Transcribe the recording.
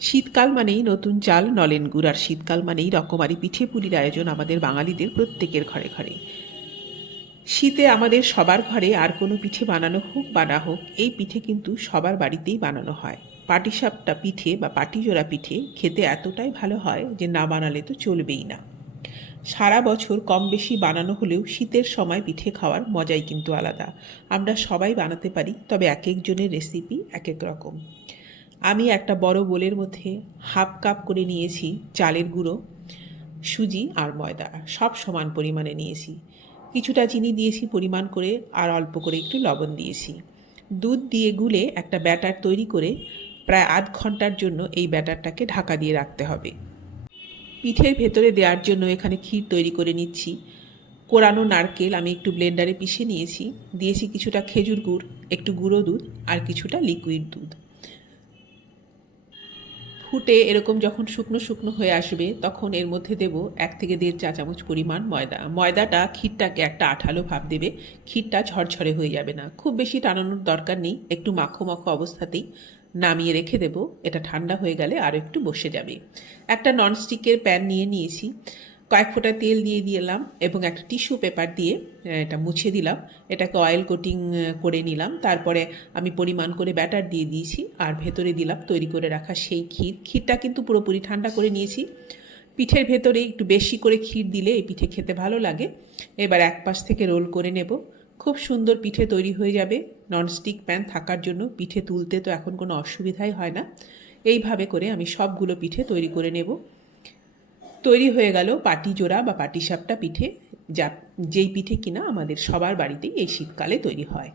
শীতকাল মানেই নতুন চাল, নলেন গুড় আর শীতকাল মানেই রকমারি পিঠে পুলির আয়োজন আমাদের বাঙালিদের প্রত্যেকের ঘরে ঘরে। শীতে আমাদের সবার ঘরে আর কোনো পিঠে বানানো হোক বা না হোক, এই পিঠে কিন্তু সবার বাড়িতেই বানানো হয়। পাটিসাপটা পিঠে বা পাটিজোড়া পিঠে খেতে এতটাই ভালো হয় যে না বানালে তো চলবেই না। সারা বছর কম বেশি বানানো হলেও শীতের সময় পিঠে খাওয়ার মজাই কিন্তু আলাদা। আমরা সবাই বানাতে পারি, তবে এক একজনের রেসিপি এক এক রকম। আমি একটা বড় বোলের মধ্যে হাফ কাপ করে নিয়েছি চালের গুঁড়ো, সুজি আর ময়দা, সব সমান পরিমাণে নিয়েছি। কিছুটা চিনি দিয়েছি পরিমাণ করে আর অল্প করে একটু লবণ দিয়েছি। দুধ দিয়ে গুলে একটা ব্যাটার তৈরি করে প্রায় আধ ঘণ্টার জন্য এই ব্যাটারটাকে ঢাকা দিয়ে রাখতে হবে। পিঠের ভেতরে দেওয়ার জন্য এখানে ক্ষীর তৈরি করে নিচ্ছি। কোরানো নারকেল আমি একটু ব্লেন্ডারে পিষে নিয়েছি। দিয়েছি কিছুটা খেজুর গুড়, একটু গুঁড়ো দুধ আর কিছুটা লিকুইড দুধ। ফুটে এরকম যখন শুকনো শুকনো হয়ে আসবে, তখন এর মধ্যে দেব এক থেকে দেড় চা চামচ পরিমাণ ময়দা। ময়দাটা ক্ষীরটাকে একটা আঠালো ভাব দেবে, ক্ষীরটা ঝরঝরে হয়ে যাবে না। খুব বেশি টানানোর দরকার নেই, একটু মাখো মাখো অবস্থাতেই নামিয়ে রেখে দেব। এটা ঠান্ডা হয়ে গেলে আরও একটু বসে যাবে। একটা ননস্টিকের প্যান নিয়ে নিয়েছি। কয়েক ফোঁটা তেল দিয়ে দিলাম এবং একটা টিস্যু পেপার দিয়ে এটা মুছে দিলাম। এটাকে অয়েল কোটিং করে নিলাম। তারপরে আমি পরিমাণ করে ব্যাটার দিয়ে দিয়েছি আর ভেতরে দিলাম তৈরি করে রাখা সেই ক্ষীর। ক্ষীরটা কিন্তু পুরোপুরি ঠান্ডা করে নিয়েছি। পিঠের ভেতরে একটু বেশি করে ক্ষীর দিলে এই পিঠে খেতে ভালো লাগে। এবার এক পাশ থেকে রোল করে নেব। খুব সুন্দর পিঠে তৈরি হয়ে যাবে। ননস্টিক প্যান থাকার জন্য পিঠে তুলতে তো এখন কোনো অসুবিধাই হয় না। এইভাবে করে আমি সবগুলো পিঠে তৈরি করে নেব। তৈরি হয়ে গেল পাটি জোড়া বা পাটিসাপটা পিঠে, যা যেই পিঠে কিনা আমাদের সবার বাড়িতেই এই শীতকালে তৈরি হয়।